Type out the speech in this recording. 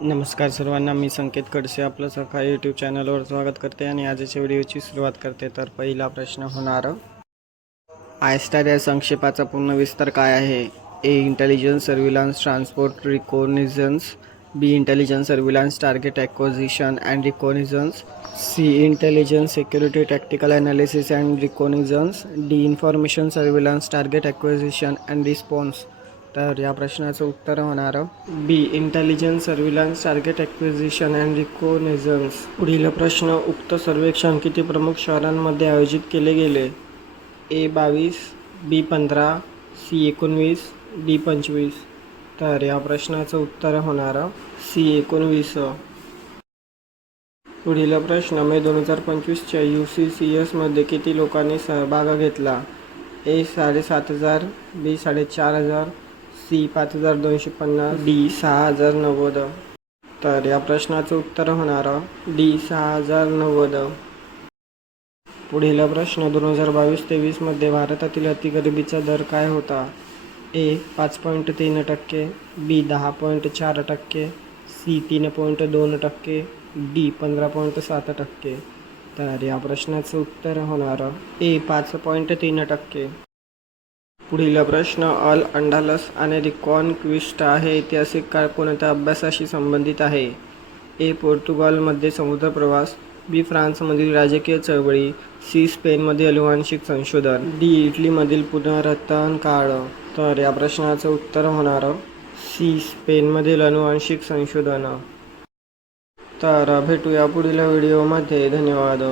नमस्कार सर्वांना मी संकेत कडसे आपलं सखा यूट्यूब चॅनलवर स्वागत करते आणि आजच्या व्हिडिओची सुरुवात करते. तर पहिला प्रश्न होणार आयस्टार या संक्षेपाचा पूर्ण विस्तार काय आहे? A intelligence surveillance transport reconnaissance B intelligence surveillance target acquisition and reconnaissance C intelligence security tactical analysis and reconnaissance D information surveillance target acquisition and response तर या प्रश्नाचं उत्तर होणार B intelligence surveillance target acquisition and reconnaissance पुढील प्रश्न उक्त सर्वेक्षण किती प्रमुख शहरांमध्ये आयोजित केले गेले? ए बावीस बी पंधरा सी एकोणवीस डी पंचवीस. तर या प्रश्नाचं उत्तर होणार सी एकोणवीस. पुढील प्रश्न मे दोन हजार पंचवीसच्या यू सी सी एसमध्ये किती लोकांनी सहभाग घेतला? ए साडेसात हजार बी साडेचार हजार सी पाच हजार दोनशे पन्नास डी सहा हजार नव्वद. तर या प्रश्नाचं उत्तर होणार डी सहा हजार नव्वद. पुढील प्रश्न दोन हजार बावीस तेवीसमध्ये भारतातील अतिगरिबीचा दर काय होता? ए पाच पॉईंट तीन टक्के बी दहा पॉईंट चार टक्के सी तीन पॉईंट दोन टक्के डी पंधरा पॉईंट सात टक्के. तर या प्रश्नाचं उत्तर होणार ए पाच पॉईंट तीन टक्के. पुढील प्रश्न अल अंडालस आणि रिकॉन क्विस्टा हे ऐतिहासिक काळ कोणत्या अभ्यासाशी संबंधित आहे? ए. पोर्तुगालमध्ये समुद्र प्रवास बी. फ्रान्समधील राजकीय चळवळी सी. स्पेनमध्ये अनुवांशिक संशोधन डी. इटलीमधील पुनरत्न काळ. तर या प्रश्नाचं उत्तर होणार सी. स्पेनमधील अनुवांशिक संशोधन. तर भेटूया पुढील व्हिडिओमध्ये. धन्यवाद.